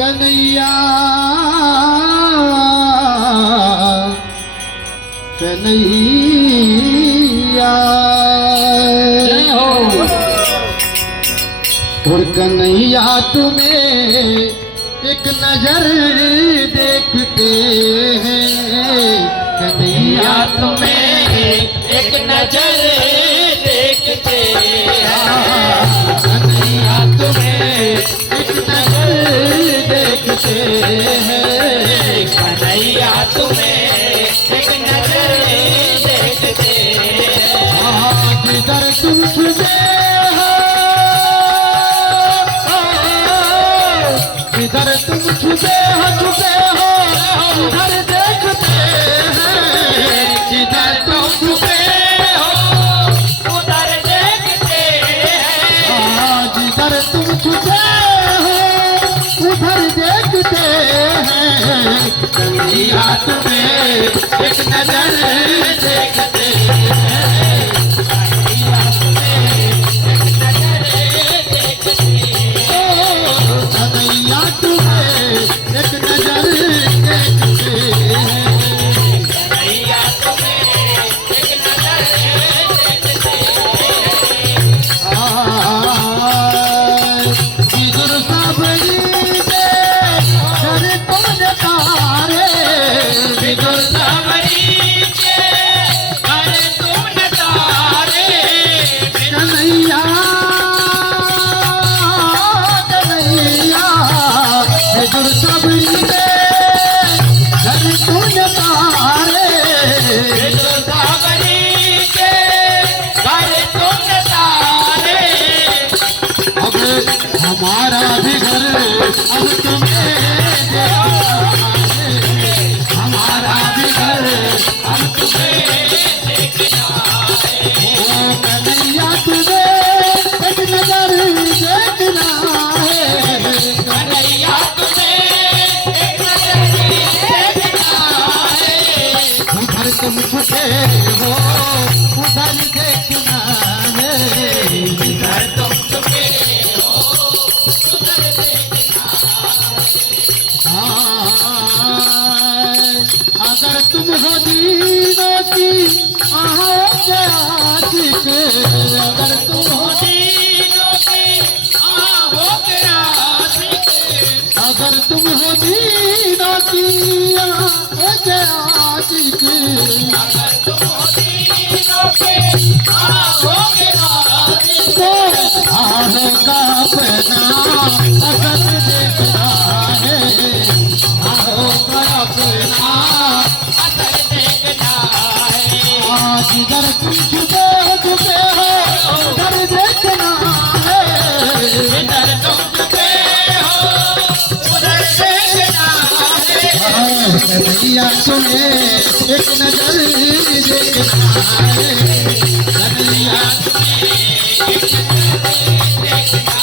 कन्हैया कन्हैया जय हो। और कन्हैया तुम्हें एक नजर देखते हैं, कन्हैया तुम्हें एक नजर देखते हैं, कन्हैया तुम्हें एक नजर देखते हैं, कन्हैया तुम्हें एक नजर देखते हैं। जिधर तुम छुपे हो, जिधर तुम छुपे हो उधर देखते हैं, जिधर तुम छुपे हो उधर देखते हैं, जिधर तुम छुपे हो उधर देखते हैं, कन्हैया तुम्हें एक नजर देखते हैं, कन्हैया तुम्हें एक नजर देखते हैं, कन्हैया तुम्हें एक नजर देखते हैं। कन्हैया तुम्हें एक नजर देखते विदुर साबरी के घर कौन तारे, विदुर सावरी के घर तुम न तारे, कन्हैया कन्हैया विदुर साबरी के घर कौन तारे, विदुर सावरी के घर तुम न तारे, अब हमारा भी घर अब तुम्हें देखना है, हमारा भी घर अब तुम्हें देखना है, ओ कन्हैया तुम्हें एक नजर देखना है, कन्हैया तुम्हें एक नजर देखना है, उधर तुम छुपे हो उधर देखना है, इधर तुम छुपे हो उधर देखना अगर तुम हो दीनों की आशिक, अगर तुम हो दीनों की आहों के आशिक, अगर तुम हो दीनों की आशिक, अगर तुम हो दीनों के आहों के आशिक, तो आहों का अपना असर देखना है, आहों का अपना असर देखना है, जिधर तुम छुपे हो उधर देखना है, इधर तुम छुपे हो उधर देखना है, कन्हैया तुम्हें एक नजर देखना है।